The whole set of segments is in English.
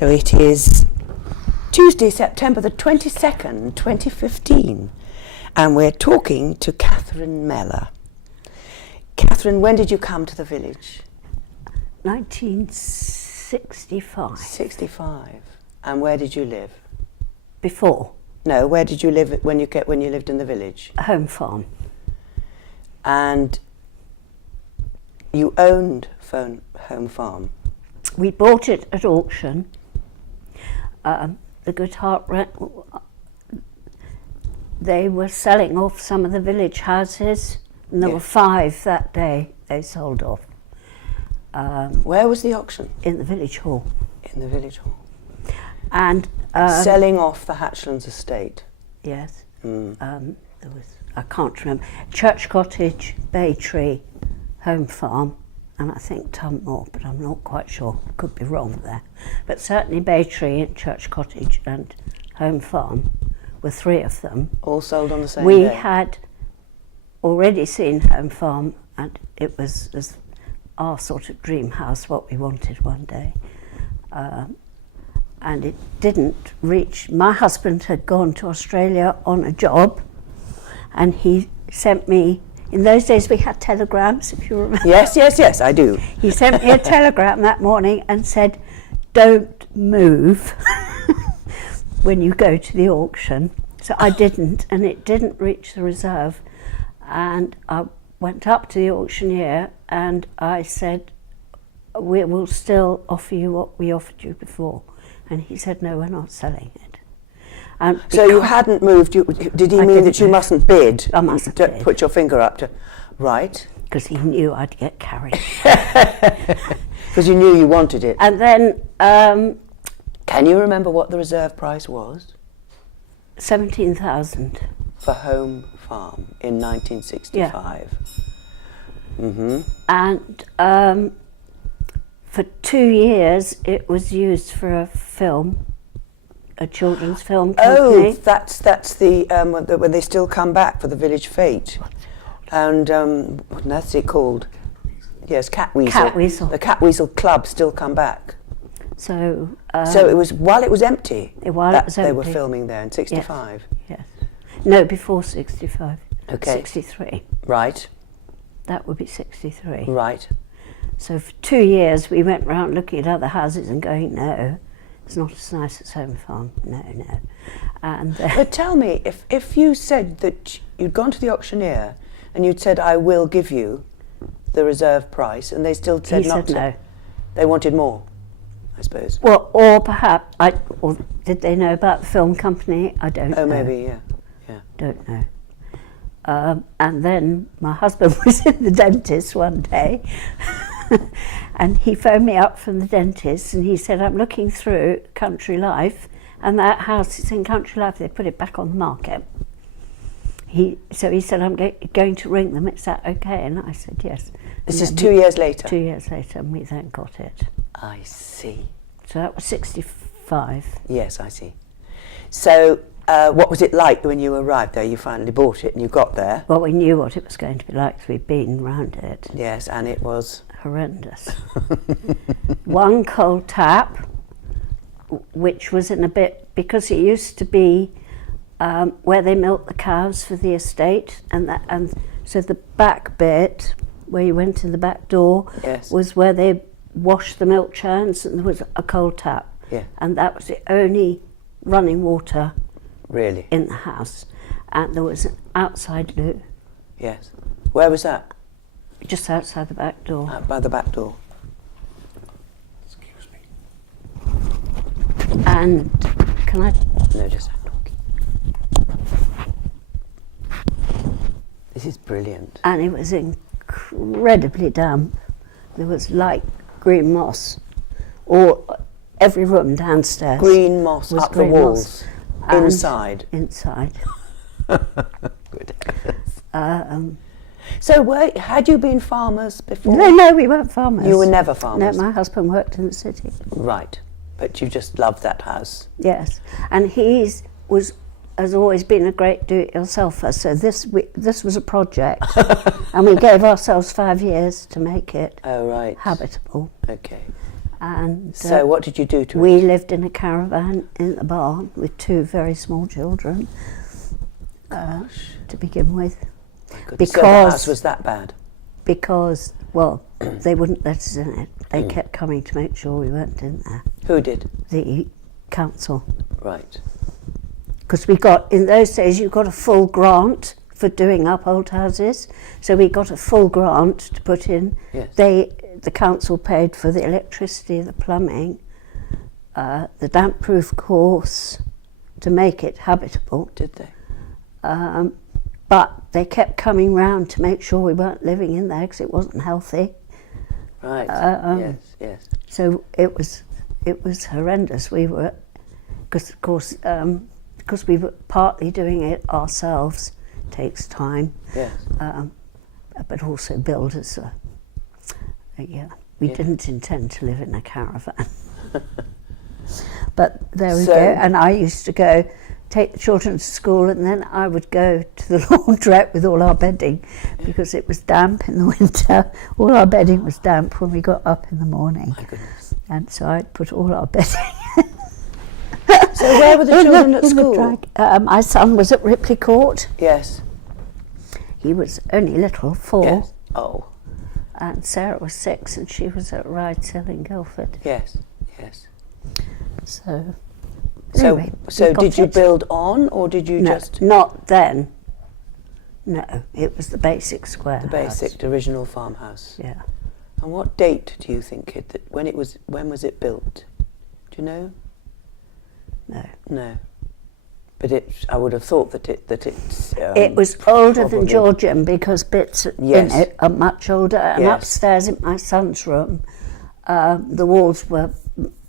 So it is Tuesday, September the 22nd, 2015, and we're talking to Katherine Mellor. Katherine, when did you come to the village? 1965. 65. And where did you live? Before? No, where did you live when you lived in the village? A home farm. And you owned home farm? We bought it at auction. The Good Heart they were selling off some of the village houses, and there were 5 that day they sold off. Where was the auction? In the village hall. In the village hall. And selling off the Hatchlands estate? Yes. There was, I can't remember, Church Cottage, Bay Tree, Home Farm, and I think Tunmore, but I'm not quite sure. Could be wrong there. But certainly Bay Tree, Church Cottage and Home Farm were 3 of them. All sold on the same We day? had already seen Home Farm, and it was our sort of dream house, what we wanted one day. And it didn't reach. My husband had gone to Australia on a job, and he sent me, in those days we had telegrams, if you remember. Yes, I do. He sent me a telegram that morning and said, "Don't move when you go to the auction." So I didn't, and it didn't reach the reserve. And I went up to the auctioneer and I said, "We will still offer you what we offered you before." And he said, "No, we're not selling it." And so you hadn't moved, did he mean that you mustn't bid? I mustn't bid. Put your finger up to, right? Because he knew I'd get carried. Because you knew you wanted it. And then... can you remember what the reserve price was? 17,000. For Home Farm in 1965. Yeah. And for 2 years it was used for a film, a children's film company. Oh, that's the when they still come back for the village fete. And what's it called? Yes, Catweasel. Catweasel. The Catweasel Club still come back. So it was while it was empty. While it was empty. They were filming there in 65. Yes. No, before 65. Okay. 63. Right. That would be 63. Right. So for 2 years we went round looking at other houses and going, no, it's not as nice as Home Farm. No. And but tell me, if you said that you'd gone to the auctioneer and you'd said, "I will give you the reserve price," and they still said not to. No. They wanted more, I suppose. Well, or perhaps, or did they know about the film company? I don't know. Oh, maybe, yeah. Don't know. And then my husband was in the dentist one day and he phoned me up from the dentist and he said, "I'm looking through Country Life and that house is in Country Life, they put it back on the market." So he said, "I'm going to ring them, is that okay?" And I said, "Yes." This is 2 years later? 2 years later, and we then got it. I see. So that was 65. Yes, I see. So what was it like when you arrived there? You finally bought it and you got there? Well, we knew what it was going to be like, 'cause we'd been round it. Yes, and it was? Horrendous. One cold tap, which was in a bit, because it used to be where they milked the cows for the estate, and so the back bit, where you went in the back door, was where they washed the milk churns, and there was a cold tap. Yeah. And that was the only running water really in the house. And there was an outside loo. Yes. Where was that? Just outside the back door. By the back door. Excuse me. And can I? No, just talking. This is brilliant. And it was incredibly damp. There was light green moss, or every room downstairs. Green moss up the walls, inside. Inside. Good. So had you been farmers before? No, we weren't farmers. You were never farmers? No, my husband worked in the city. Right, but you just loved that house. Yes, and has always been a great do-it-yourselfer. So this was a project, and we gave ourselves 5 years to make it habitable. Okay. And So what did you do to we it? lived in a caravan in the barn with 2 very small children to begin with. Because so the house was that bad? Because, well, they wouldn't let us in it. They kept coming to make sure we weren't in there. Who did? The council. Right. Because we got, in those days, you got a full grant for doing up old houses. So we got a full grant to put in. Yes. The council paid for the electricity, the plumbing, the damp-proof course to make it habitable. Did they? But they kept coming round to make sure we weren't living in there because it wasn't healthy. Right. Yes. So it was horrendous. We were, because of course, because we were partly doing it ourselves, takes time. Yes. But also builders. We didn't intend to live in a caravan. But there we go. And I used to go take the children to school, and then I would go to the laundrette with all our bedding because it was damp in the winter. All our bedding was damp when we got up in the morning. My goodness. And so I'd put all our bedding So where were the children at school? My son was at Ripley Court. Yes. He was only little, 4. Yes. Oh. And Sarah was 6, and she was at Rides Hill in Guildford. Yes. So So, anyway, so did you build on, or did you just... Not then. No, it was the basic square The basic, original farmhouse. Yeah. And what date do you think when was it built? Do you know? No. No. But I would have thought that it's... it was older probably than Georgian because bits in it are much older. And upstairs in my son's room, the walls were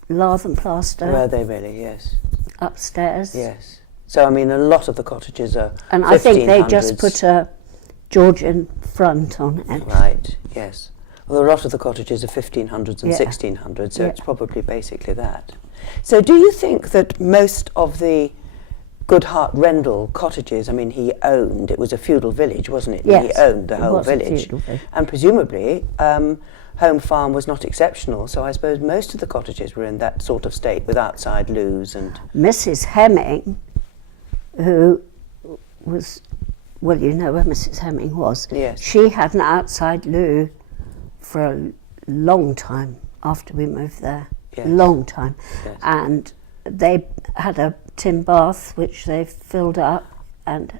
lath and plaster. Were they really? Yes. Upstairs. Yes. So, I mean, a lot of the cottages are And 1500s. I think they just put a Georgian front on it. Right, yes. Well, a lot of the cottages are 1500s and Yeah. 1600s, so it's probably basically that. So do you think that most of the Goodhart Rendell cottages, I mean, he owned, it was a feudal village, wasn't it? Yes, He owned the it whole was a village. feudal village. And presumably, Home Farm was not exceptional, so I suppose most of the cottages were in that sort of state with outside loos and... Mrs. Hemming, who was, well, you know where Mrs. Hemming was. Yes. She had an outside loo for a long time after we moved there. Yes. Long time. Yes. And they had a tin bath which they filled up, and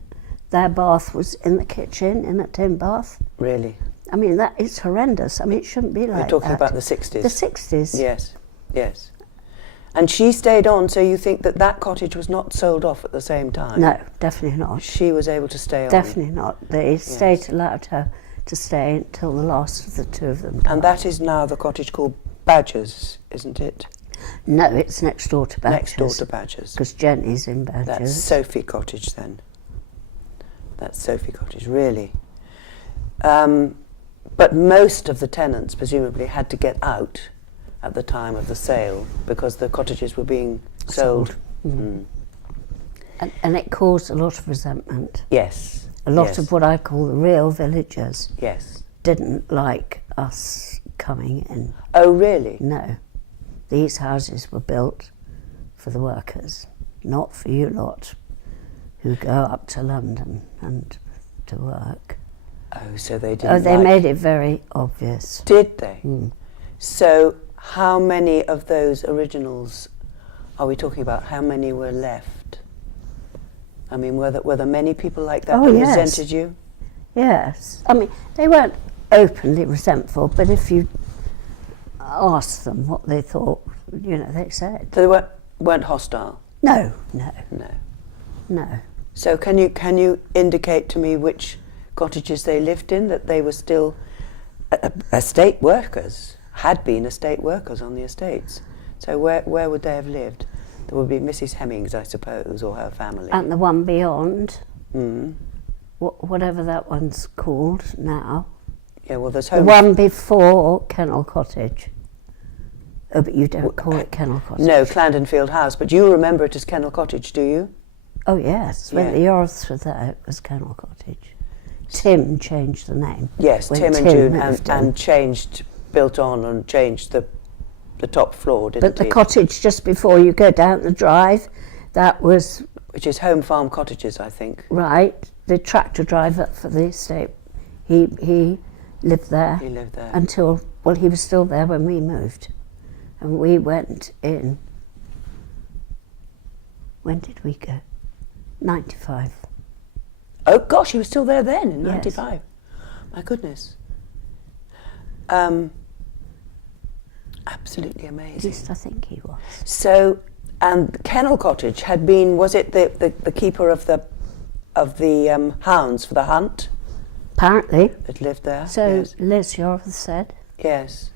their bath was in the kitchen in a tin bath. Really? I mean, that is horrendous. I mean, it shouldn't be like that. We're talking about the 60s. The 60s. Yes, yes. And she stayed on, so you think that cottage was not sold off at the same time? No, definitely not. She was able to stay on. Definitely not. The estate allowed her to stay until the last of the 2 of them died. And that is now the cottage called Badgers, isn't it? No, it's next door to Badgers. Next door to Badgers. Because Jenny's in Badgers. That's Sophie Cottage then. That's Sophie Cottage, really. But most of the tenants presumably had to get out at the time of the sale because the cottages were being sold. Mm. And it caused a lot of resentment. Yes. A lot of what I call the real villagers Yes. didn't like us coming in. Oh, really? No. These houses were built for the workers, not for you lot who go up to London and to work. Oh, so they didn't Oh, they like... made it very obvious. Did they? Mm. So how many of those originals are we talking about? How many were left? I mean, were there many people like that that yes. resented you? Yes. I mean, they weren't openly resentful, but if you asked them what they thought, you know, they said. They weren't hostile? No. So can you indicate to me which cottages they lived in, that they were still estate workers, had been estate workers on the estates? So where would they have lived? There would be Mrs. Hemmings, I suppose, or her family. And the one beyond, Mm. whatever that one's called now. Yeah, well, there's The Home... one before Kennel Cottage. Oh, but you don't call it Kennel Cottage. No, Clandon Field House, but you remember it as Kennel Cottage, do you? Oh, yes. When the Yorths were there, it was Kennel Cottage. Tim changed the name. Yes, when Tim and June moved in. and changed, built on and changed the the top floor, didn't But the he? cottage just before you go down the drive, that was Which is Home Farm Cottages, I think. right. The tractor driver for the estate, he lived there. He lived there. Until, well, he was still there when we moved. And we went in, when did we go? 95. Oh gosh, he was still there then in Yes. 95. My goodness. Absolutely At amazing. least I think he was. So, and Kennel Cottage had been, was it the keeper of the hounds for the hunt Apparently. that lived there? So Yes. Liz Yorth said. Yes.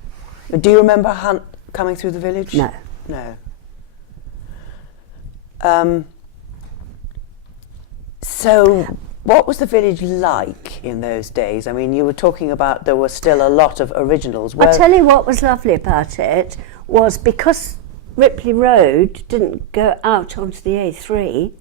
But do you remember Hunt coming through the village? No. No. So, what was the village like in those days? I mean, you were talking about there were still a lot of originals. I'll tell you what was lovely about it was because Ripley Road didn't go out onto the A3,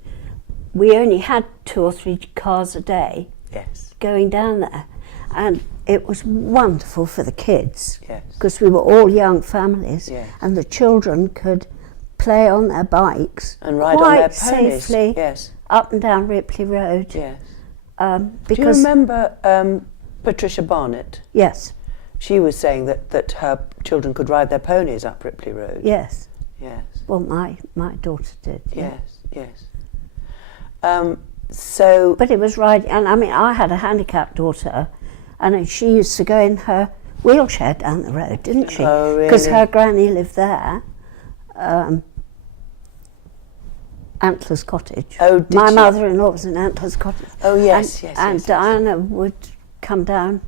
we only had 2 or 3 cars a day Yes. going down there. And it was wonderful for the kids Yes. because we were all young families Yes. and the children could play on their bikes And ride quite on their ponies. safely Yes. up and down Ripley Road. Yes. Because Do you remember Patricia Barnett? yes, She was saying that her children could ride their ponies up Ripley Road. yes. Yes. Well, my daughter did. Yeah. Yes. Yes. So. But it was riding, and I mean, I had a handicapped daughter, and she used to go in her wheelchair down the road, didn't she? Oh, really? Because her granny lived there, Antlers Cottage. Oh, did My she? mother-in-law was in Antlers Cottage. Oh, yes, and, yes, And yes, yes. Diana would come down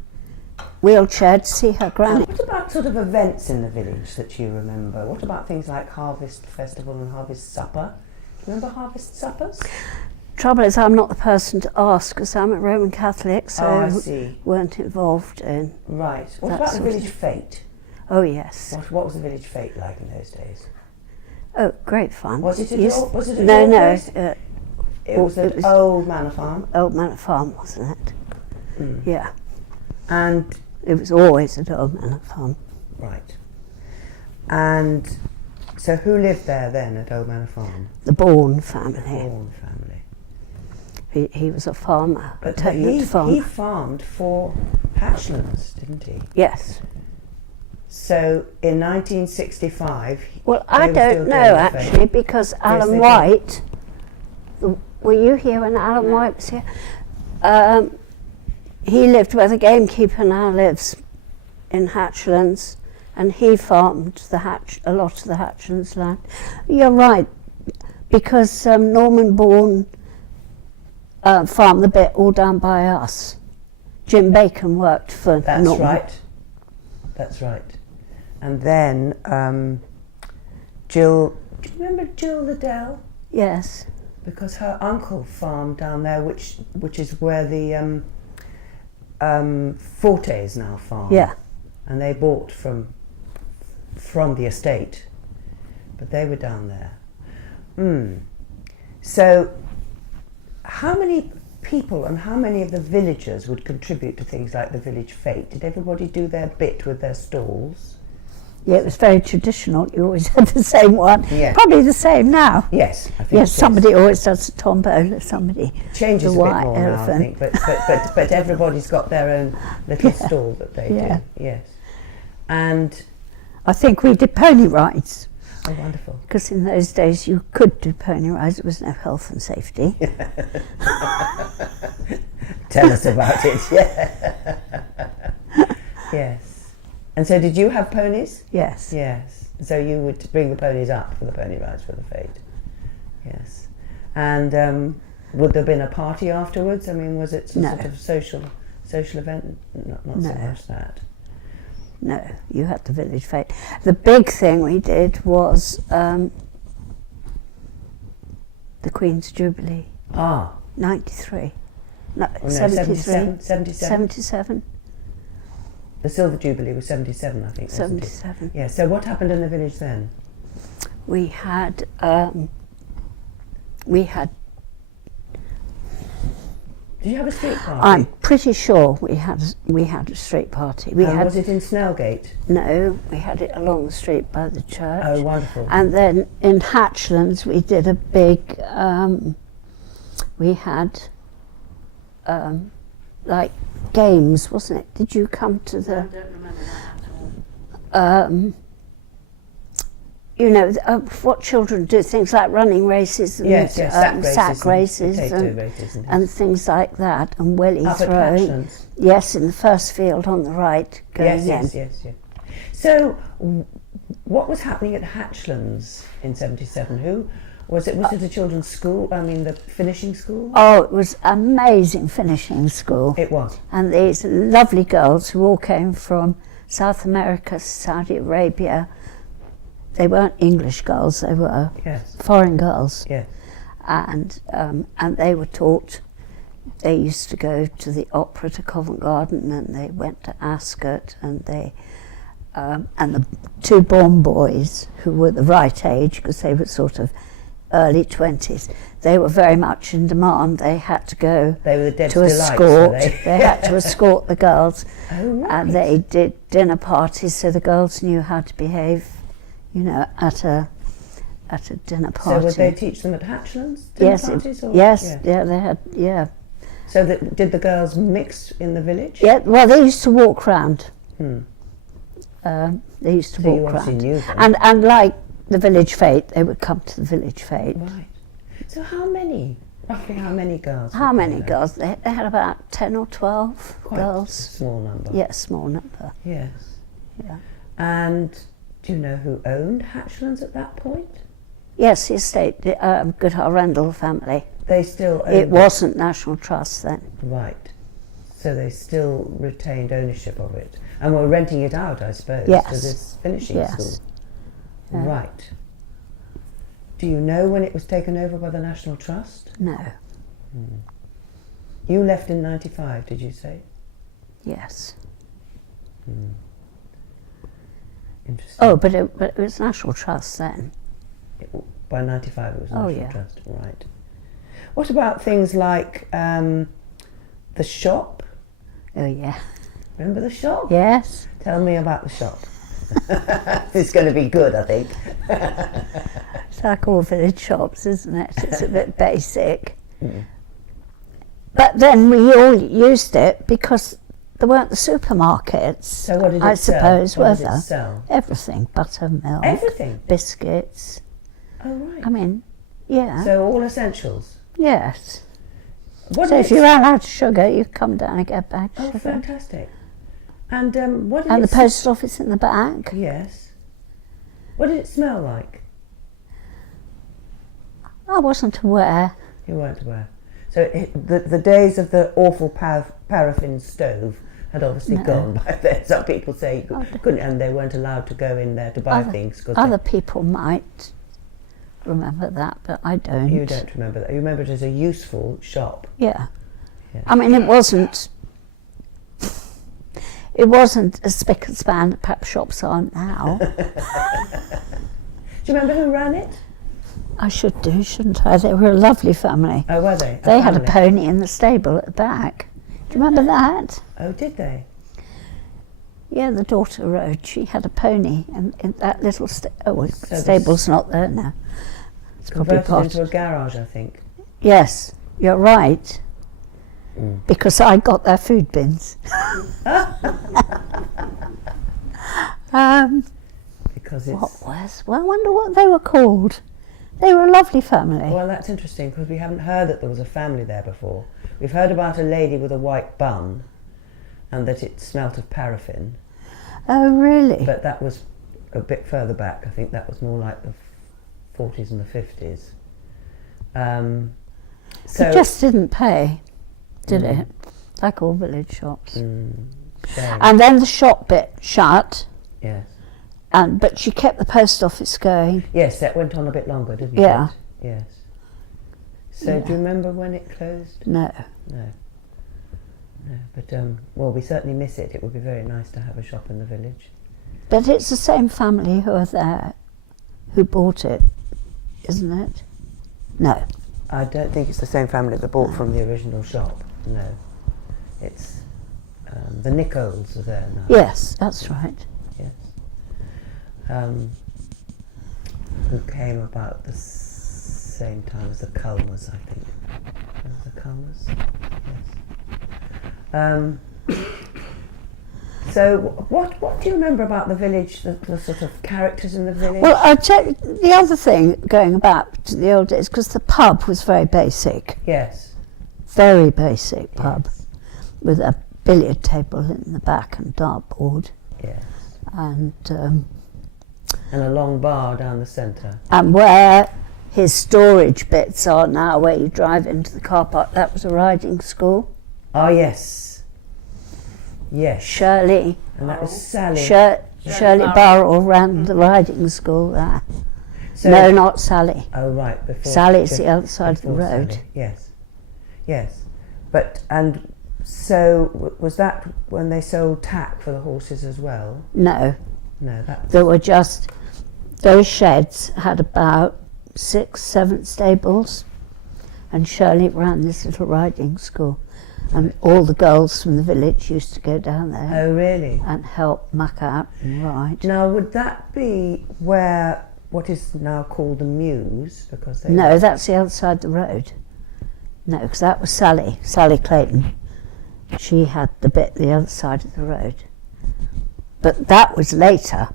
wheelchair to see her granny. What about sort of events in the village that you remember? What about things like Harvest Festival and Harvest Supper? Do you remember Harvest Suppers? Trouble is, I'm not the person to ask because I'm a Roman Catholic, so Oh, I see. weren't involved in. Right. What That about the sort of village fete? Oh yes. What was the village fete like in those days? Oh, great fun. Was it at Yes. all? Was it at No, all no. place? Uh, It was it at was- Old Manor Farm. Old Manor Farm, wasn't it? Mm. Yeah. And It was always at Old Manor Farm. right. And so who lived there then at Old Manor Farm? The Bourne family. Bourne family. He was a farmer, a But tenant he farmer. farmed for Hatchlands, didn't he? Yes. So in 1965. Well, they I were still don't doing know the actually fete. because they Alan did. White. Were you here when Alan White was here? He lived where the gamekeeper now lives, in Hatchlands, and he farmed a lot of the Hatchlands land. You're right, because Norman Bourne farmed the bit all down by us. Jim Bacon worked for That's Norman. right. That's right. And then Jill. Do you remember Jill Liddell? Yes. Because her uncle farmed down there, which is where the Fortes now farm. Yeah. And they bought from the estate, but they were down there. So, how many people and how many of the villagers would contribute to things like the village fete? Did everybody do their bit with their stalls? Yeah, it was very traditional. You always had the same one. Yeah. Probably the same now. Yes, I think. Yes, somebody always does the tombola, somebody changes the a bit white more now, I elephant. think, but everybody's got their own little stall that they Yeah. do. Yes, and I think we did pony rides, oh, wonderful. because in those days you could do pony rides, there was no health and safety. Tell us about it. Yeah. Yes. And so, did you have ponies? Yes. Yes. So you would bring the ponies up for the pony rides for the fete. Yes. And would there have been a party afterwards? I mean, was it some No. sort of social event? Not so No. much that. No, you had the village fete. The big thing we did was the Queen's Jubilee, Ah. 93. No, Oh, no, 73. 77. 77. The Silver Jubilee was 77, I think. wasn't it? 77. Yeah. So what happened in the village then? We had Did Did you have a street party? I'm pretty sure we had a street party. Was it in Snellgate? No, we had it along the street by the church. Oh, wonderful. And then in Hatchlands we did a big, we had like games, wasn't it? Did you come to the... I don't remember that at all. You know, what children do, things like running races and sack races and things like that, and welly throwing. Yes, in the first field on the right, going in. Yes. So, what was happening at Hatchlands in '77? Who was it? Was it a children's school? I mean, the finishing school? Oh, it was amazing finishing school. It was. And these lovely girls who all came from South America, Saudi Arabia. They weren't English girls, they were foreign girls. Yes. And they were taught, they used to go to the opera to Covent Garden, and they went to Ascot, and the 2 Bourne boys, who were the right age, because they were sort of early 20s, they were very much in demand. They had to go to escort. They had to escort the girls. Oh, right. And they did dinner parties, so the girls knew how to behave, you know, at a dinner party. So would they teach them at Hatchlands? Parties, they had, So did the girls mix in the village? Yeah, well, they used to walk round. They used to walk round. Knew them. And like the village fete, they would come to the village fete. Right. So roughly how many girls? How many girls? They had about 10 or 12 Quite girls. A small number. Yeah, small number. Yes. Yeah. And do you know who owned Hatchlands at that point? Yes, the estate, Goodhart Rendell family. They still owned it? Wasn't National Trust then. Right. So they still retained ownership of it. And were renting it out, I suppose, to this finishing school. Yeah. Right. Do you know when it was taken over by the National Trust? No. You left in '95, did you say? Yes. Interesting. Oh, but it was National Trust then. By '95 it was National Trust, right. What about things like the shop? Oh, yeah. Remember the shop? Yes. Tell me about the shop. It's going to be good, I think. It's like all village shops, isn't it? It's a bit basic. But then we all used it because there weren't the supermarkets. So what did it I suppose, sell? were What did there? it sell? Everything. Butter, milk. Everything? Biscuits. Oh, right. I mean, yeah. So all essentials? Yes. So if you ran out of sugar, you come down and get back sugar. Oh, fantastic. And what did and the post office in the back. Yes. What did it smell like? I wasn't aware. You weren't aware. So the days of the awful paraffin stove had obviously gone by then. Some people say you couldn't, and they weren't allowed to go in there to buy things. Other people might remember that, but I don't. You don't remember that. You remember it as a useful shop. Yeah. I mean, it wasn't as spick and span that perhaps shops are now. Do you remember who ran it? I should do, shouldn't I? They were a lovely family. Oh, were they? They had a pony in the stable at the back. Do you remember that? Oh, did they? Yeah, the daughter rode. She had a pony in that little stable's not there now. It's probably converted into a garage, I think. Yes, you're right. Because I got their food bins. Because it's... What was? Well, I wonder what they were called. They were a lovely family. Well, that's interesting because we haven't heard that there was a family there before. We've heard about a lady with a white bun and that it smelt of paraffin. Oh, really? But that was a bit further back. I think that was more like the 40s and the 50s. So it just didn't pay, did it? Like all village shops. Shame. And then the shop bit shut. Yes. But she kept the post office going. Yes, that went on a bit longer, didn't it? Yeah. Yes. So do you remember when it closed? No. No. But well, we certainly miss it. It would be very nice to have a shop in the village. But it's the same family who are there who bought it, isn't it? No. I don't think it's the same family that bought from the original shop. No. It's the Nichols are there now. Yes, that's right. Yes. Who came about the same time as the Culmers, I think. The Culmers? Yes. So, what do you remember about the village, the sort of characters in the village? Well, I'll tell you the other thing, going back to the old days, because the pub was very basic. Yes. Very basic pub, Yes. with a billiard table in the back and dartboard. Yes. And a long bar down the centre. and where his storage bits are now, where you drive into the car park, that was a riding school. Oh, yes. Yes. Shirley, And that was Sally. Shirley Burrell ran the riding school there. So- No, not Sally. Oh, right. Before Sally's just the other side of the before road. Sally. Yes. Yes. But, and so, was that when they sold tack for the horses as well? No, No, that. there were just, those sheds had about 6, 7 stables, and Shirley ran this little riding school, and all the girls from the village used to go down there Oh, really? and help muck out and ride. Now, would that be where what is now called the Mews? Because they No, that's the other side of the road. No, because that was Sally Clayton. She had the bit the other side of the road. But that was later,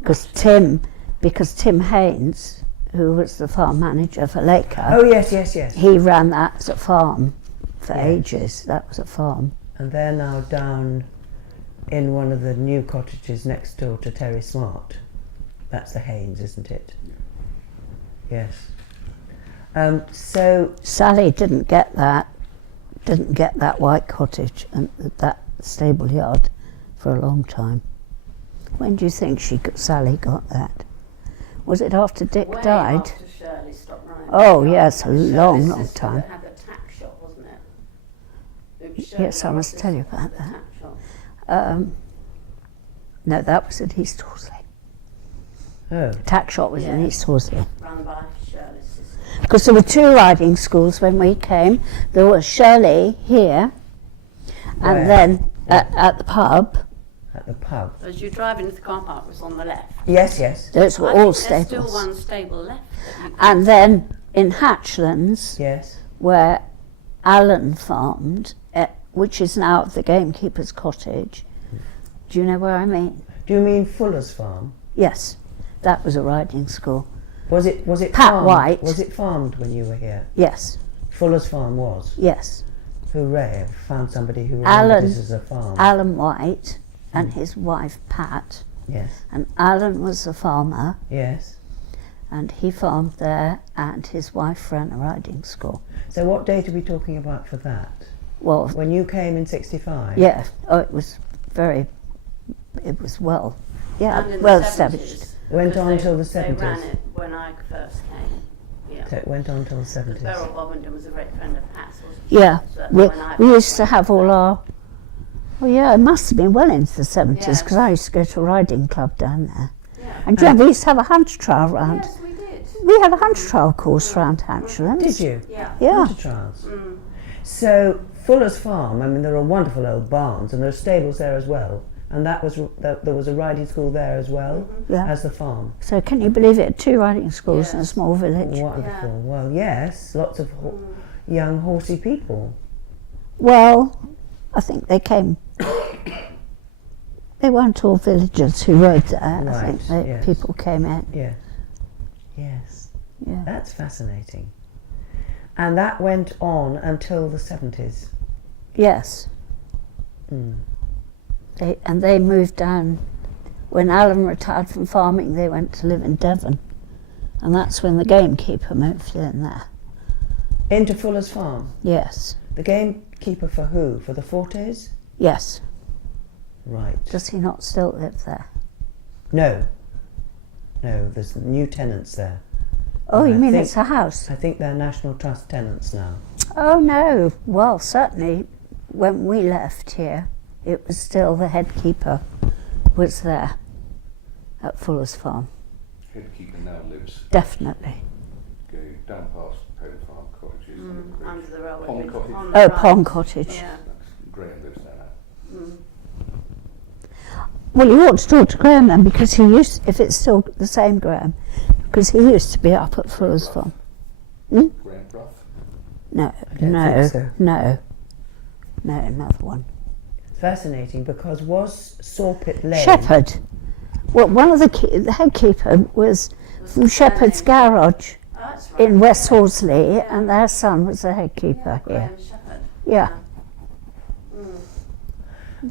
because Tim Haynes, who was the farm manager for Laker, Oh, yes, yes, yes. he ran that as a farm for Yes. ages. That was a farm. And they're now down in one of the new cottages next door to Terry Smart. That's the Haynes, isn't it? Yes. So, Sally didn't get that white cottage and that stable yard for a long time. When do you think Sally got that? Was it after Dick Way died? after Shirley stopped running. Oh, yes, a Shirley's long, long sister time. that had the tack shop, wasn't it? It was Shirley Yes, I must Ross's tell you sister about that that. had the tack shop. No, that was at East Horsley. oh, The tack shop was in Yeah. East Horsley. Run by Shirley's sister. Because there were 2 riding schools when we came. There was Shirley here, Where? and then at the pub. at the pub. As you drive into the car park, it was on the left. Yes, yes, Those were I all think there's stables. still one stable left. That you can And then in Hatchlands, yes. where Alan farmed, which is now the gamekeeper's cottage. Do you know where I mean? Do you mean Fuller's Farm? Yes, that was a riding school. Was it Pat farmed? White. Was it farmed when you were here? Yes, Fuller's Farm was. yes. Hooray! I found somebody who Alan- remembered this as a farm. Alan White and his wife Pat. Yes, And Alan was a farmer, yes. and he farmed there, and his wife ran a riding school. So what date are we talking about for that? Well, When you came in '65? yeah, it was well, yeah, And in well the established. 70s, Went because on till the They ran 70s. it when I first came. Yeah. So it went on till the Because 70s. Beryl Bovington was a great friend of Pat's, wasn't she? Yeah, So that's we when I used first to went. have all our. Well, yeah, it must have been well into the 70s Yes. because I used to go to a riding club down there. Yeah. And do you remember we used to have a hunter trial round? Yes, we did. We had a hunter trial course round Hatchlands. Did you? Yeah. Yeah. Hunter trials. So Fuller's Farm. I mean, there are wonderful old barns, and there are stables there as well. And that was there was a riding school there as well Yeah. as the farm. So can you believe it? 2 riding schools in a Yes. small village. Wonderful. Well, yes, lots of young horsey people. Well, I think they came. They weren't all villagers who rode there. I Right, think yes. people came in. Yeah. Yes. Yeah. That's fascinating. And that went on until the 70s. Yes. Mm. They moved down. When Alan retired from farming, they went to live in Devon. And that's when the gamekeeper moved in there. Into Fuller's Farm. Yes. The gamekeeper for who? For the Fortes? Yes. Right. Does he not still live there? No. No, there's new tenants there. Oh, And you I mean think- it's a house? I think they're National Trust tenants now. Oh, no. Well, certainly when we left here, it was still the head keeper was there at Fuller's Farm. Headkeeper now lives Definitely. go down past Polo Farm Cottage. Under the railway Pond bridge. Cottage. On the Oh, right. Pond Cottage. Yeah. Graham lives there now. Mm. Well, you ought to talk to Graham then, because he used, if it's still the same Graham, because he used to be up at Fuller's Farm. Graham Bruff. No, don't no, think so. no, another one. Fascinating, because was Sawpit Lane... Shepherd. Well, one of the head keeper was from Shepherd's Garage Oh, that's right. in West Horsley, and their son was the head keeper here. Graham Shepherd. Yeah.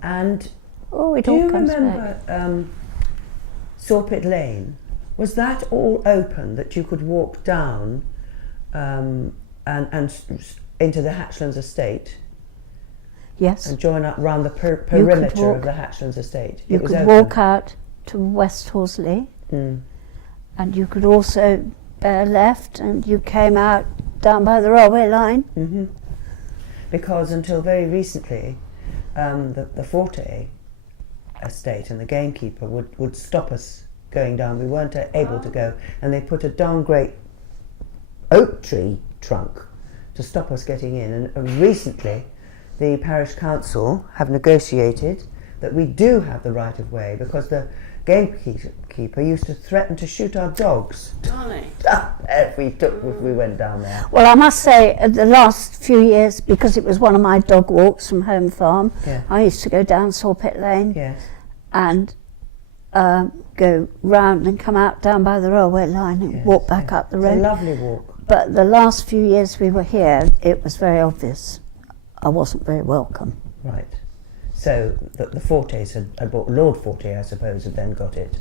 And Oh, it do all you comes back. remember Sawpit Lane? Was that all open, that you could walk down and into the Hatchlands estate Yes. and join up round the perimeter walk- of the Hatchlands estate? You It was could open. walk out to West Horsley, Mm. and you could also bear left, and you came out down by the railway line. Hmm. Because until very recently, the Forte estate and the gamekeeper would stop us going down. We weren't able to go, and they put a darn great oak tree trunk to stop us getting in. And recently, the parish council have negotiated that we do have the right of way, because the gamekeeper used to threaten to shoot our dogs Darling. if we went down there. Well, I must say, the last few years, because it was one of my dog walks from home farm, Yeah. I used to go down Sawpit Lane Yes. and go round and come out down by the railway line and Yes, walk back yes. up the It's a road. lovely walk. But the last few years we were here, it was very obvious I wasn't very welcome. Right. So the Fortes had bought, Lord Forte, I suppose, had then got it.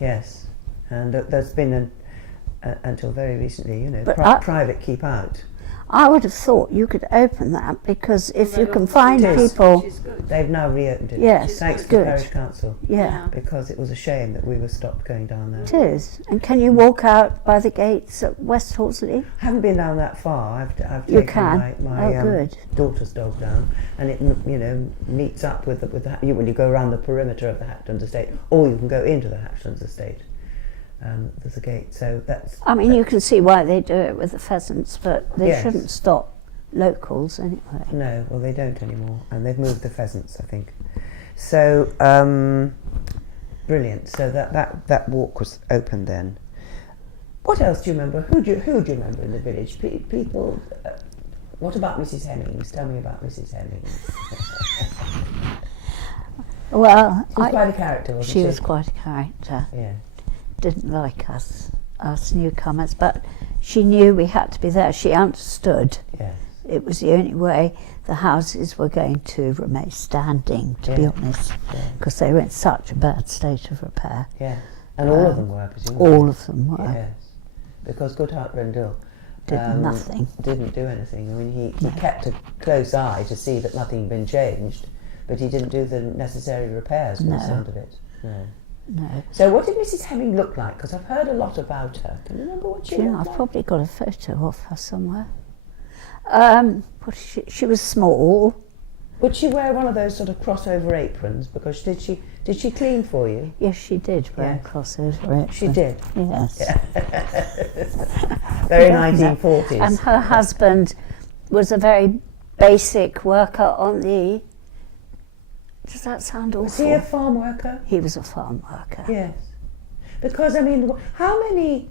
Yes. And there's been until very recently, you know, But private keep out. I would have thought you could open that, because if They you got can the find desk, people, which is good. They've now reopened it. Yes, Thanks to good. the parish council, yeah, because it was a shame that we were stopped going down there. it is. And can you walk out by the gates at West Horsley? Haven't been down that far. I've You taken can? my Oh, good. daughter's dog down, and it meets up with when you go around the perimeter of the Hatchlands estate, or you can go into the Hatchlands estate. There's a gate, so that's. I mean, you can see why they do it with the pheasants, but they Yes. shouldn't stop locals anyway. No, well, they don't anymore, and they've moved the pheasants, I think. So brilliant. So that walk was open then. What else do you remember? Who do you remember in the village? People. What about Mrs. Hemmings? Tell me about Mrs. Hemmings. Well, She was quite a character, wasn't she? she was quite a character. Yeah. Didn't like us newcomers, but she knew we had to be there. She understood Yes. it was the only way the houses were going to remain standing, to be Yeah. honest, Yeah. because they were in such a bad state of repair. Yes. And all of them were, presumably. All of them were. Yes. Because Goodhart Rendell Did nothing. Didn't do anything. I mean, he kept a close eye to see that nothing had been changed, but he didn't do the necessary repairs from the No. sound of it. No. No. So what did Mrs. Hemming look like? Because I've heard a lot about her. Can you remember what she Do you know, looked I've like? probably got a photo of her somewhere. She was small. Would she wear one of those sort of crossover aprons? Because did she clean for you? Yes, she did wear Yes. a crossover apron. She did. Yes. Very Yeah. 1940s. And her husband was a very basic worker on the... Does that sound awful? Was he a farm worker? He was a farm worker. Yes. Because, I mean, how many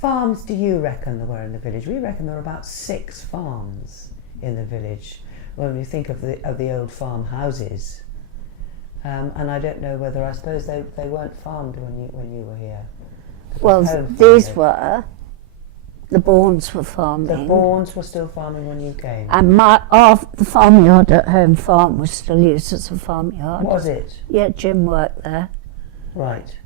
farms do you reckon there were in the village? We reckon there were about 6 farms in the village when we think of the old farmhouses. And I don't know whether, I suppose they weren't farmed when you were here. Well, Home these farming. were... The Bournes were The farming. Bournes were still farming when you came. And the farmyard at home farm was still used as a farmyard. Was it? Yeah, Jim worked there. Right.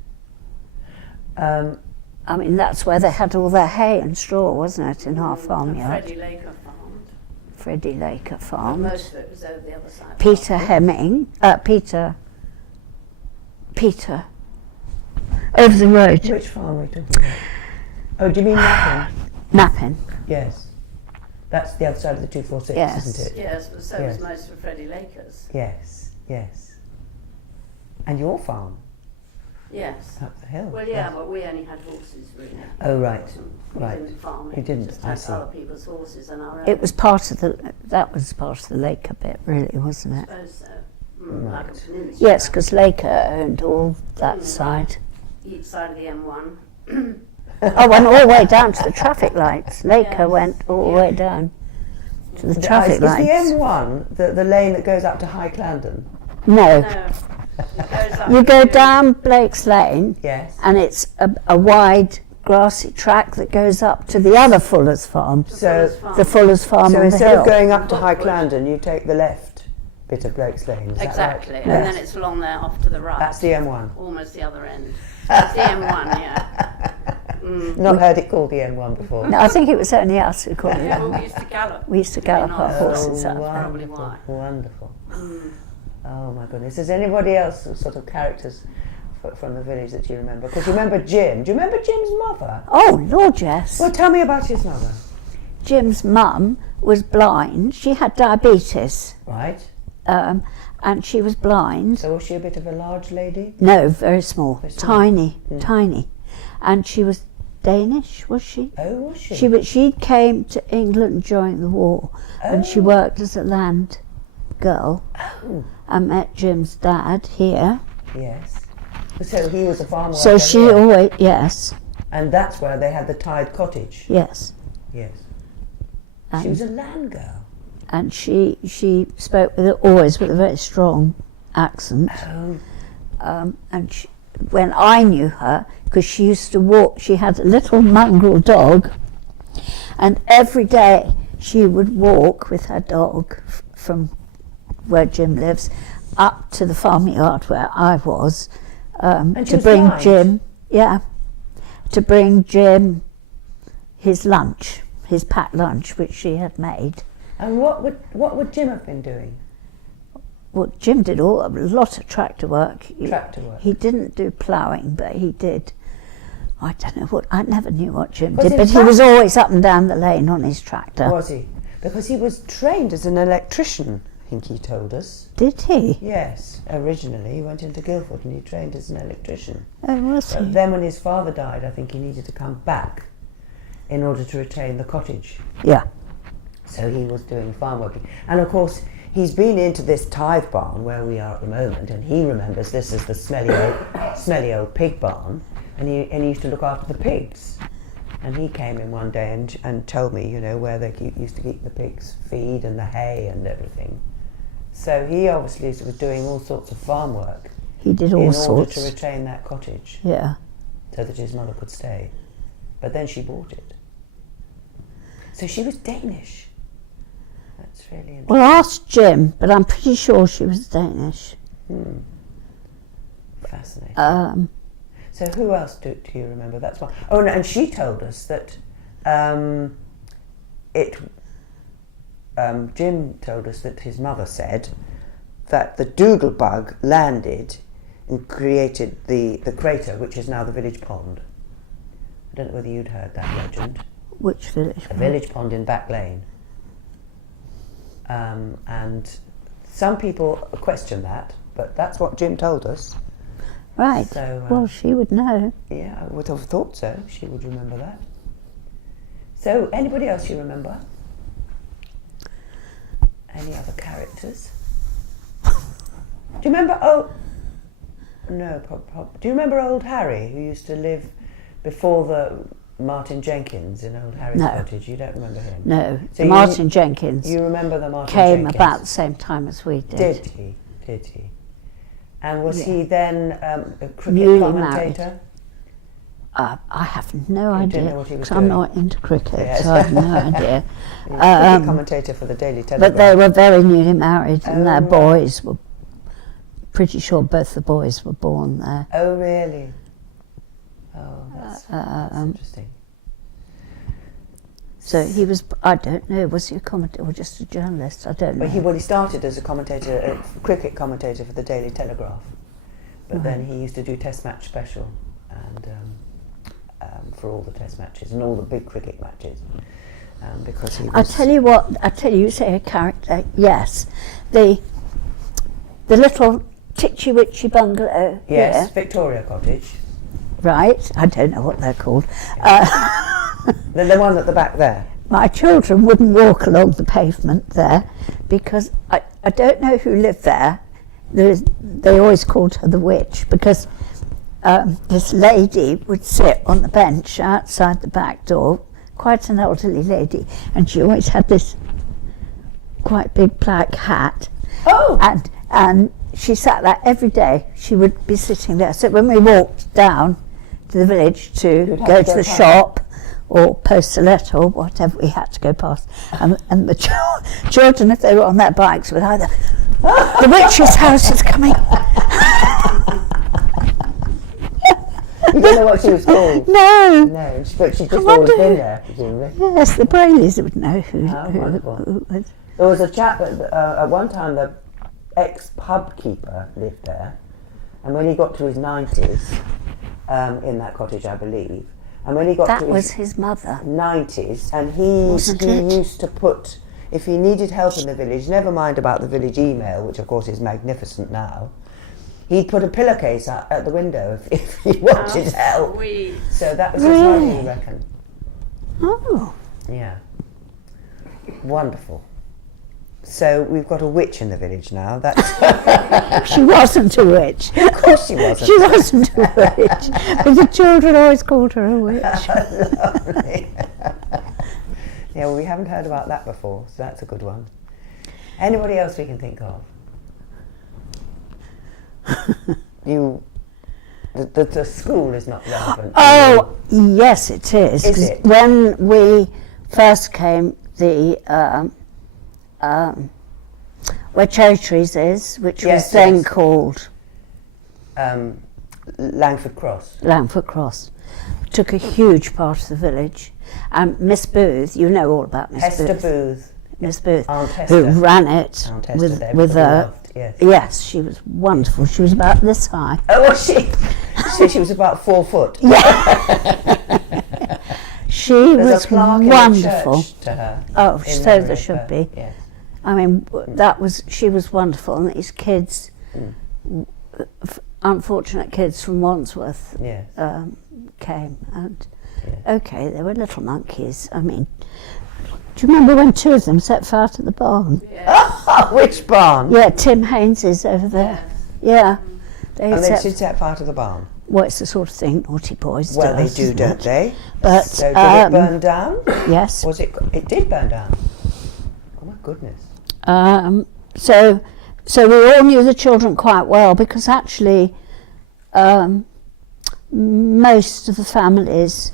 I mean, that's where they had all their hay and straw, wasn't it, in our And farmyard? Freddie Laker farmed. Freddie Laker But farmed. most of it was over the other side. Peter Hemming, Peter, over the road, Which farm are we talking about? Oh, do you mean Lappin? Napping. Yes. That's the other side of the 246, Yes. isn't it? Yes, but so Yes. was most of Freddie Laker's. Yes, yes. And your farm? Yes. Up the hill. Well, yeah, but we only had horses, really. Oh, right. We Right. didn't farm it. You didn't, Just I had see. other people's horses and our own. It was part of that was part of the Laker bit, really, wasn't I it? suppose so. Right. Like a peninsula. Yes, because Laker owned all that side. Each side of the M1. I went all the way down to the traffic lights. Laker Yes. went all the way down to the Is traffic the lights. M1 the lane that goes up to High Clandon? No, No. It goes up you go to- down Blake's Lane, Yes. and it's a wide grassy track that goes up to the other Fuller's farm, to So- Fuller's Farm. the Fuller's farm So on the instead hill. of going up to High Lockwood. Clandon, you take the left bit of Blake's Lane. Is that Exactly, right? and Yes. then it's along there off to the right. That's the M1. Almost the other end. That's the M1, yeah. Not heard it called the M1 before. No, I think it was only us who called Yeah, it. well, we used to gallop. We used to gallop our Oh, horses up. wow. Probably wonderful, why. wonderful. Oh my goodness. Is anybody else sort of characters from the village that you remember? Because you remember Jim. Do you remember Jim's mother? Oh, Lord, yes. Well, tell me about his mother. Jim's mum was blind. She had diabetes, Right. and she was blind. So was she a bit of a large lady? No, very small, Very small. tiny, tiny. And she was Danish, was she? Oh, was she? She came to England during the war, and she worked as a land girl. Oh. I met Jim's dad here. Yes. So he was a farm worker So she here. always, yes, And that's where they had the tied cottage. yes. Yes. And, She was a land girl. and she spoke always with a very strong accent. Oh. And when I knew her, because she used to walk, she had a little mongrel dog, and every day she would walk with her dog from where Jim lives up to the farmyard where I was, And she to was bring blind? Jim, to bring Jim his lunch, his packed lunch, which she had made. And what would Jim have been doing? Well, Jim did a lot of tractor work. Tractor work. He didn't do ploughing, but he did. I don't know what. I never knew what Jim Because did, in but he was fact- always up and down the lane on his tractor. Was he? Because he was trained as an electrician, I think he told us. Did he? Yes, originally he went into Guildford and he trained as an electrician. Oh, was But he? then when his father died, I think he needed to come back in order to retain the cottage. Yeah. So he was doing farm working. And of course, he's been into this tithe barn where we are at the moment, and he remembers this as the smelly old pig barn, and he used to look after the pigs. And he came in one day and told me, you know, where they used to keep the pigs' feed and the hay and everything. So he obviously was doing all sorts of farm work He did in all order sorts. to retain that cottage Yeah. so that his mother could stay. But then she bought it. So she was Danish. That's really interesting. Well, ask Jim, but I'm pretty sure she was Danish. Fascinating. So who else do you remember? That's one. Oh, no, and she told us that Jim told us that his mother said that the Dougal bug landed and created the crater, which is now the village pond. I don't know whether you'd heard that legend. Which village? A village pond in Back Lane. And some people question that, but that's what Jim told us. Right. So, well, she would know. Yeah, I would have thought so. She would remember that. So, anybody else you remember? Any other characters? Do you remember? Oh, no. Do you remember Old Harry, who used to live before the Martin Jenkins in Old Harry's No. cottage? You don't remember him? No. So Martin Jenkins You remember the Martin came Jenkins? about the same time as we did. Did he? Did he? And was he then a cricket Newly commentator? I have no You didn't idea, know what he was 'cause I'm doing? not into cricket, Yes. so I have no idea. Cricket commentator for the Daily Telegraph. But they were very newly married, and Oh, their right. boys were, pretty sure both the boys were born there. Oh, really? Oh, that's interesting. So he was, I don't know, was he a commentator or just a journalist? I don't know. But he started as a commentator, a cricket commentator for the Daily Telegraph. But then he used to do Test match special, and for all the Test matches and all the big cricket matches, because he was. I tell you what, you say a character, yes. The little Titchy Witchy Bungalow. Yes, here. Victoria Cottage. Right, I don't know what they're called. The one at the back there. My children wouldn't walk along the pavement there because I don't know who lived there. They always called her the witch because this lady would sit on the bench outside the back door, quite an elderly lady, and she always had this quite big black hat. Oh! And she sat there every day. She would be sitting there. So when we walked down to the village to go to the shop or post a letter or whatever we had to go past, and the children, if they were on their bikes, would either, the witch's house is coming. You don't know what she was called? No. No, but she's just I always wonder- been there, presumably. Yes, the Brayleys would know who wonderful. who was. There was a chap at one time, the ex-pub keeper lived there, and when he got to his 90s, in that cottage, I believe, and when he got That to was his his mother. 90s, and Wasn't he it? used to put, if he needed help in the village, never mind about the village email, which of course is magnificent now, he'd put a pillowcase at the window if he wanted help. Sweet. So that was his Really? money, you reckon? Oh. Yeah. Wonderful. So we've got a witch in the village now. That's She wasn't a witch. of course she wasn't. She wasn't a witch. But the children always called her a witch. Lovely. Yeah, well, we haven't heard about that before, so that's a good one. Anybody else we can think of? The school is not relevant. Oh, yes, it is. Is 'Cause it? when we first came, where Cherry Trees is, which Yes, was then yes. called Langford Cross. Langford Cross, took a huge part of the village. Miss Booth, you know all about Miss Hester Booth. Booth. Miss Booth, Aunt who Hester. ran it Aunt Hester, with everybody her. loved, yes. Yes, she was wonderful. She was about this high. Oh, was she? So she was about 4 foot. She There's was a plaque in the wonderful. church to her. Oh, in so memory there of should her. be. Yes. I mean, she was wonderful, and these kids, unfortunate kids from Wandsworth, Yes. came, and Yeah. okay, they were little monkeys. I mean, do you remember when 2 of them set fire to the barn? Oh, which barn? Yeah, Tim Haynes is over there. Yeah, they And they set. should set fire to the barn. Well, it's the sort of thing naughty boys Well, they does, do, isn't don't it? they? But So did it burn down? yes. Was it? It did burn down. Oh my goodness. So we all knew the children quite well because actually most of the families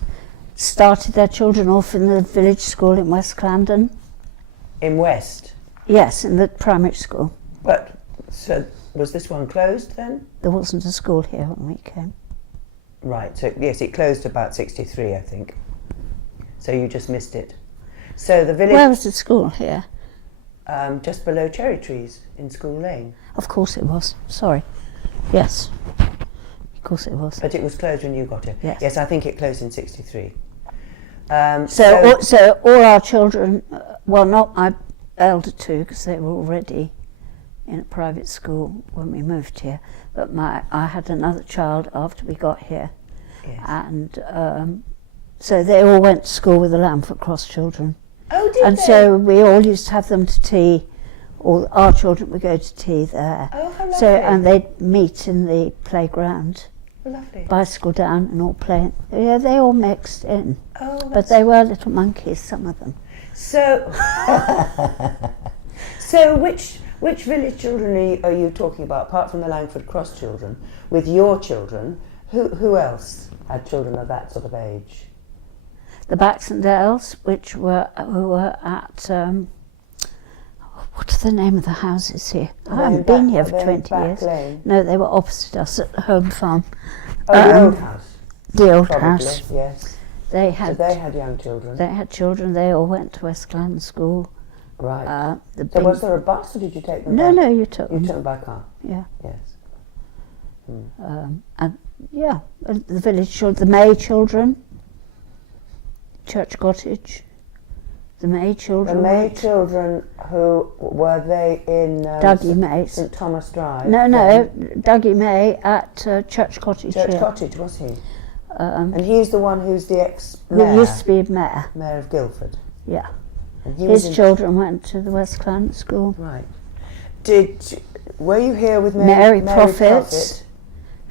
started their children off in the village school in West Clarendon. In West. Yes, in the primary school. But so was this one closed then? There wasn't a school here when we came. Right. So yes, it closed about 63, I think. So you just missed it. So the village, Where was the school here? just below Cherry Trees in School Lane. Of course it was. Sorry. Yes. Of course it was. But it was closed when you got it. Yes. Yes, I think it closed in 63. So all our children, well, not my elder 2 because they were already in a private school when we moved here, but I had another child after we got here, Yes. and so they all went to school with the Langford Cross children, Oh, did and they? so we all used to have them to tea. All our children would go to tea there. Oh, how So lovely. and they'd meet in the playground, Lovely. bicycle down, and all playing. Yeah, they all mixed in, Oh, but that's they were little monkeys, some of them. so. So which village children are you talking about, apart from the Langford Cross children? With your children, who else had children of that sort of age? The Baxendales, who were at what are the name of the houses here? I haven't been here for 20 years. Lane? No, they were opposite us at the home farm. Oh, the old house. The old Probably, house. yes. They So had they had young children. they had children. They all went to West Clarendon School. Right. The So big, was there a bus or did you take them no, by? no, you took You them. took them by car? Yeah, Yes. and yeah, the village children, the May children, Church Cottage, The May The children. May went. children, who were they in Dougie May. St Thomas Drive? No, no, Dougie May at Church Cottage. Church here. Cottage, was he? And he's the one who's the Who ex-mayor, used to be mayor. Mayor of Guildford. Yeah. And he was His in- children went to the West Clan school. Right. Were you here with Mary Mary Prophet's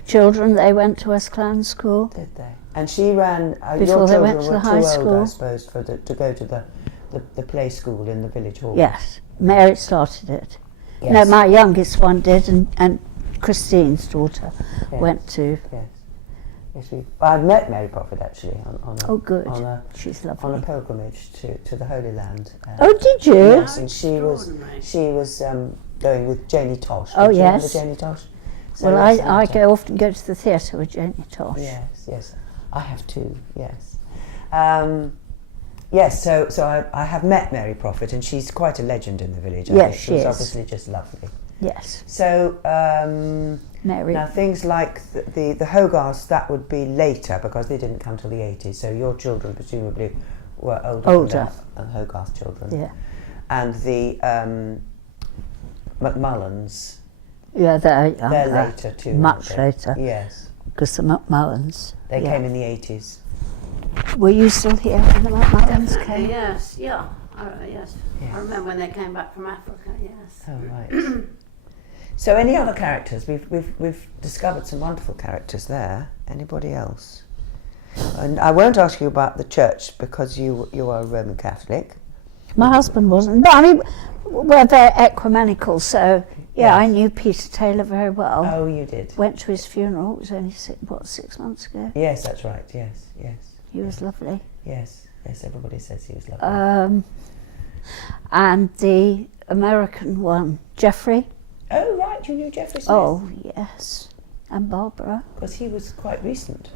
children, they went to West Clan school. Did they? And she ran. Before your they children went to were the too high old, school. I suppose, to go to the play school in the village hall. Yes, Mary started it. Yes. No, my youngest one did, and Christine's daughter Yes. went to. Yes. I've met Mary Prophet actually Oh, good. on She's a lovely. pilgrimage to the Holy Land. Oh, did you? Yes, and she was Extraordinary. going with Janie Tosh. Oh, Did you remember yes. Janie Tosh? Well, Sarah I Santa. often go to the theatre with Janie Tosh. Yes, I have too. Yes, yes. So I have met Mary Prophet, and she's quite a legend in the village. I Yes, think. she She was is. obviously just lovely. Yes, So Mary. now things like the Hogarths, that would be later because they didn't come till the 80s. So your children presumably were older. Than Hogarth children. Yeah, And the Macmullans, yeah, they're they're later too. much aren't they? later, Yes, because the Macmullans. they yeah. came in the 80s. Were you still here when the Macmullans came? Yes, yeah. Yes. Yes. I remember when they came back from Africa, yes. Oh right. So any other characters? We've discovered some wonderful characters there. Anybody else? And I won't ask you about the church because you are a Roman Catholic. My husband wasn't, but I mean, we're very ecumenical, so yeah, I knew Peter Taylor very well. Oh, you did. Went to his funeral. It was only 6 months ago. Yes, that's right. Yes. He was lovely. Yes. Everybody says he was lovely. And the American one, Jeffrey. Oh right, you knew Geoffrey Smith. Oh yes, and Barbara. Because he was quite recent.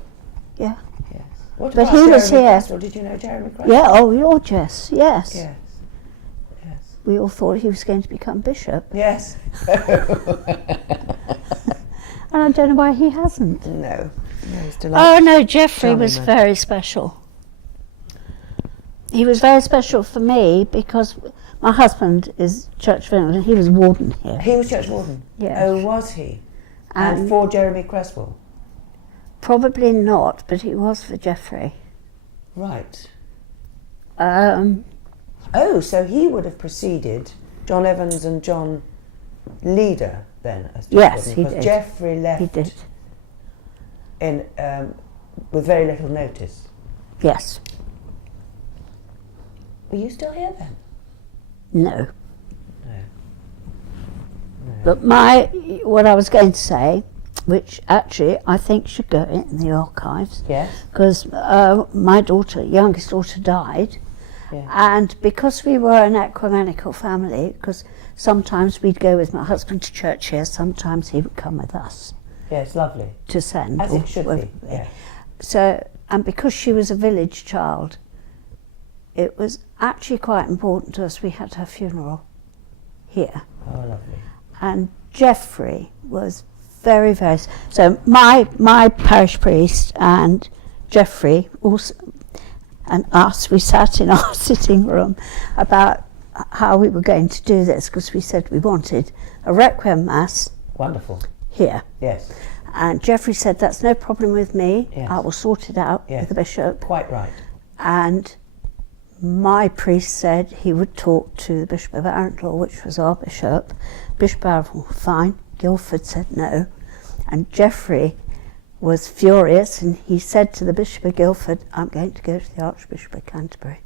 Yeah. Yes. What But about he was Jeremy here. Cresswell? Did you know Jeremy Cresswell? Yeah. Oh, you're Jess. Yes. Yes. Yes. We all thought he was going to become bishop, Yes. and I don't know why he hasn't. No, he's Oh delightful. no, Jeffrey Charming was man. very special. He was very special for me because my husband is Church of England and he was warden here. He was church warden. Yes. Oh, was he? And for Jeremy Cresswell. Probably not, but he was for Jeffrey. Right. Um, Oh, so he would have preceded John Evans and John Leader then, as church Yes, warden, he because did. Geoffrey left he did. in with very little notice. Yes. Were you still here then? No. No. But what I was going to say, which actually I think should go in the archives, Yes. because my youngest daughter, died, Yeah. and because we were an ecumenical family, because sometimes we'd go with my husband to church here, sometimes he would come with us Yes, lovely. to send. As or it should be. whatever. Yeah. So, and because she was a village child, it was actually quite important to us. We had her funeral here. Oh, lovely. And Jeffrey was very, very... So my parish priest and Jeffrey also, and us, we sat in our sitting room about how we were going to do this, because we said we wanted a Requiem Mass Wonderful. here. Yes. And Jeffrey said, that's no problem with me. Yes. I will sort it out Yes. with the bishop. Quite right. And my priest said he would talk to the Bishop of Arundel, which was our bishop. Bishop Arundel, fine. Guildford said no. And Jeffrey was furious, and he said to the Bishop of Guildford, I'm going to go to the Archbishop of Canterbury.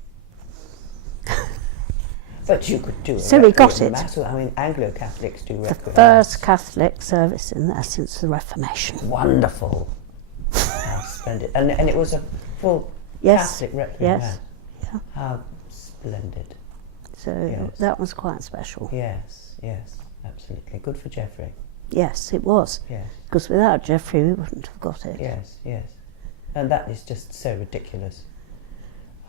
But you could do it. So we got it. I mean, Anglo-Catholics do The Requiem. first Catholic service in there since the Reformation. Wonderful. How splendid. And it was a full Yes, Catholic Requiem yes, Mass. yeah. How splendid. So Yes. that was quite special. Yes, absolutely. Good for Geoffrey. Yes, it was. Yes, Because without Jeffrey, we wouldn't have got it. yes. And that is just so ridiculous.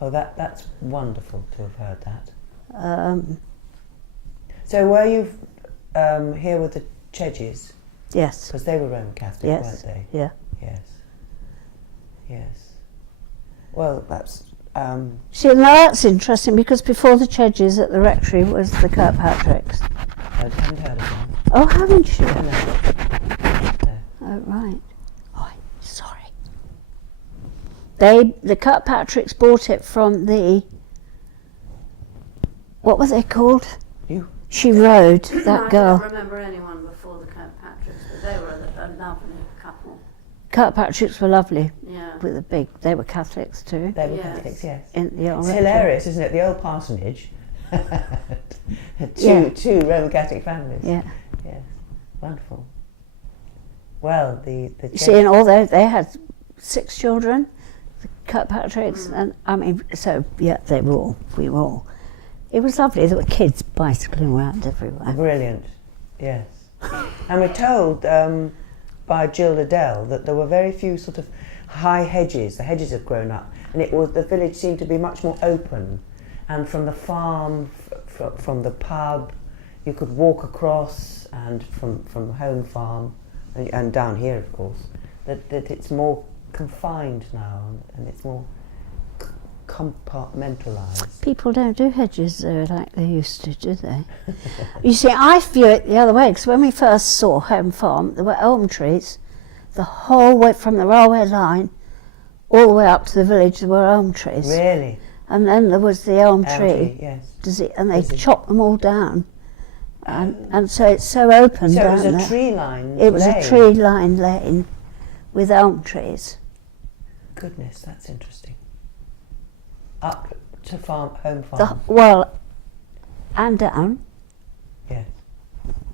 Oh, that's wonderful to have heard that. So were you here with the Chedges? Yes. Because they were Roman Catholic, Yes. weren't they? Yeah. Yes. Well, that's See, now that's interesting because before the Chedges at the rectory was the Kirkpatricks. I haven't heard of them. Oh, haven't you? No. Oh, right. Oh, sorry. The Kirkpatricks bought it from what were they called? You? She rode, I that girl. don't remember anyone before the Kirkpatricks, but they were a lovely couple. Kirkpatricks were lovely. Yeah. They were Catholics too. They were Yes. Catholics, yes. In the old It's rectory. hilarious, isn't it? The old parsonage had Yeah. two Roman Catholic families. Yeah. Yes, wonderful. Well, the You see, and although they had 6 children, the Kirkpatricks, and I mean, so yeah, we were all. It was lovely. There were kids bicycling around everywhere. brilliant, yes. And we're told by Jill Liddell that there were very few sort of high hedges. The hedges had grown up, and the village seemed to be much more open. And from the farm, from the pub, you could walk across, and from the home farm, and down here, of course, that it's more confined now, and it's more compartmentalised. People don't do hedges though like they used to, do they? You see, I view it the other way, because when we first saw Home Farm, there were elm trees. The whole way from the railway line all the way up to the village, there were elm trees. Really? And then there was the elm Elm tree. yes. And they Busy. chopped them all down. And so it's so open So it down was a there. tree-lined It was lane. a tree-lined lane with elm trees. Goodness, that's interesting. Up to home farm. And down. Yes.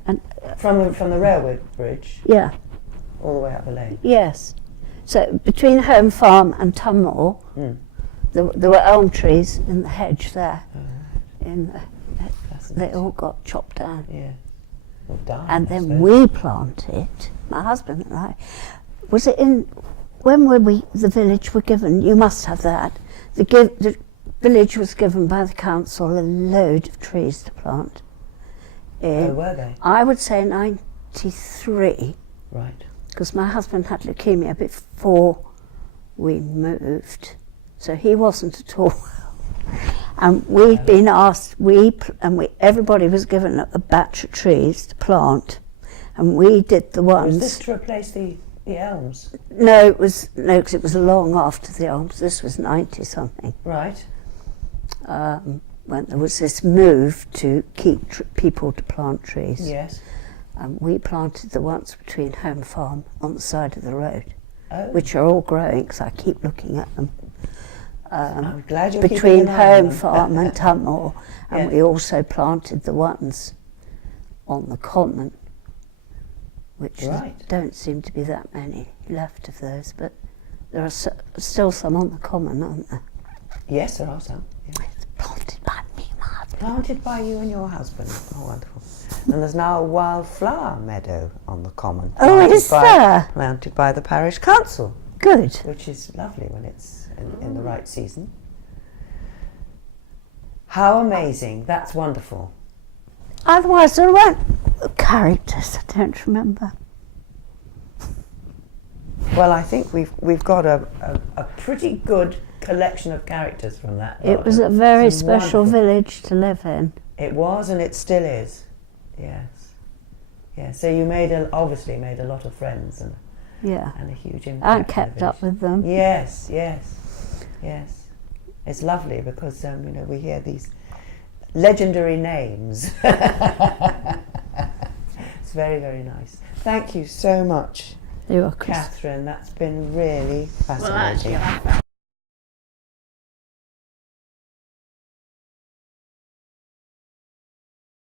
And From the railway bridge yeah, all the way up the lane. yes. So between Home Farm and Tunmore, there were elm trees in the hedge there. They all got chopped down. Yeah. Well, died, And I then suppose. we planted, my husband and I, when the village were given, you must have that, the village was given by the council a load of trees to plant. Oh, were they? I would say 93, Right. because my husband had leukemia before we moved, so he wasn't at all. And we'd been asked, everybody was given a batch of trees to plant, and we did the ones. Was this to replace the elms? No, because it was long after the elms. This was 90 something. Right. When there was this move to keep people to plant trees. Yes. We planted the ones between Home Farm on the side of the road, Oh. which are all growing because I keep looking at them. I'm glad you're Between keeping an eye on Home them. Farm and Tunmore, and Yes. we also planted the ones on the common, which Right. don't seem to be that many left of those, but there are still some on the common, aren't there? Yes, there are some. Yeah. It's planted by me, my husband. Planted by you and your husband. Oh, wonderful. And there's now a wildflower meadow on the common. Oh, planted is there? Planted by the parish council, Good. which is lovely when it's in the right season. How amazing. That's wonderful. Otherwise, there weren't characters, I don't remember. Well, I think we've got a pretty good collection of characters from that. It was a very It's special wonderful. village to live in. It was, and it still is. Yes. Yeah. So you obviously made a lot of friends and Yeah. a huge impact. And on the kept up village. with them. Yes, yes, yes. It's lovely because we hear these legendary names. It's very, very nice. Thank you so much, They were Chris. Catherine. That's been really Well, fascinating. actually, I found